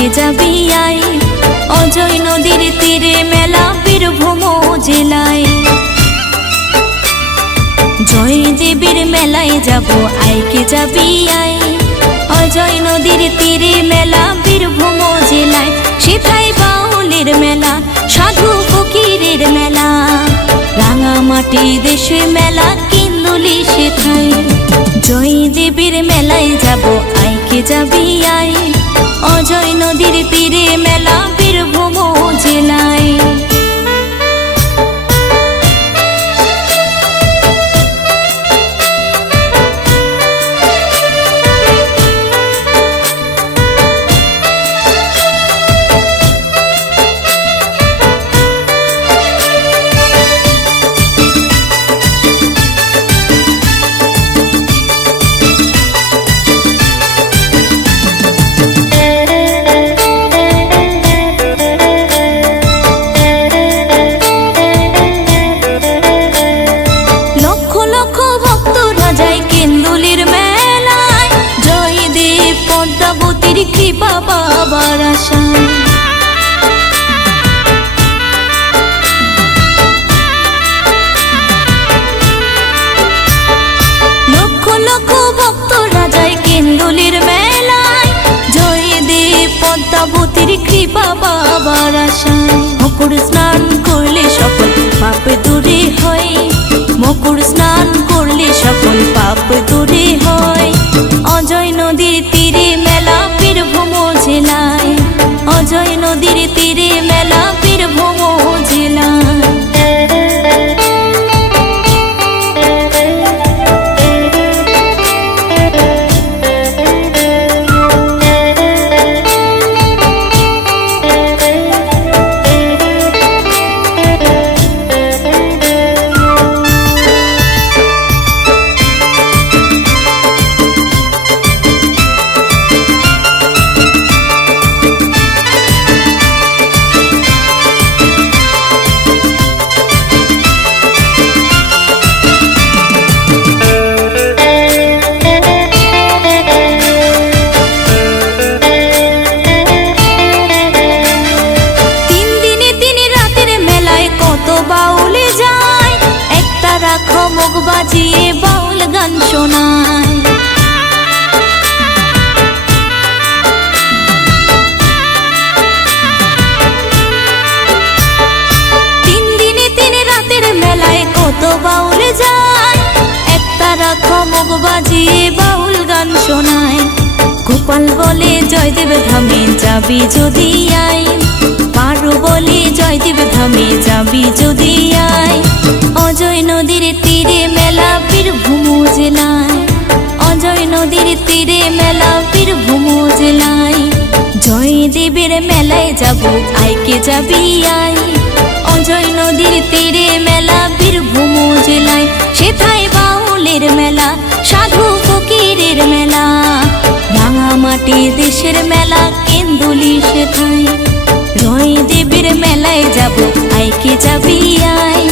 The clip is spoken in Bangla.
আইকে যাবি আই অজয় নদীর তীরে মেলা বীরভূম জেলায়। জয়দেবীর মেলায় যাব আইকে যাবি আই অজয় নদীর তীরে মেলা বীরভূম জেলায়। সেথায় বাউলের মেলা সাধু ফকিরের মেলা রাঙামাটি দেশে মেলা কেন্দুলি সেথায়। জয়দেবীর মেলায় যাব আইকে যাবি আই অজয় নদীর তীরে মেলা বীরভূম জেলায়। কৃপা পাবার আশায় লক্ষ লক্ষ ভক্তরা যায় কেন্দুলির মেলায়। জয়দেব পদ্মাবতীর কৃপা পাবার আশায় মকর স্নান করলে সকল পাপ দূরে হয়। মকর স্নান করলে সকল পাপ দূরে হয়। অজয় নদীর তীরে মেলা বীরভূম জেলায়। অজয় নদীর তীরে মেলা বীরভূম জেলায়। খমক বাজিয়ে বাউল গান শোনায়। তিন দিনে তিন রাতের মেলায় কত বাউল যায়। একতারা খমক বাজিয়ে বাউল গান শোনায়। গোপাল বলে জয়দেব ধামে যাবি যদি আই পারু বলে জয়দেব ধামে যাবি যদি আই অজয় নদীর তীরে মেলা বীরভূম জেলায়। অজয় নদীর তীরে মেলা বীরভূম জেলায়। জয়দেবের মেলায় যাব আইকে যাবি আই অজয় নদীর তীরে মেলা বীরভূম জেলায়। সেথায় বাউলের মেলা সাধু ফকিরের মেলা রাঙামাটি দেশের মেলা কেন্দুলি সেথায়। জয়দেবীর মেলায় যাব আইকে যাবি আই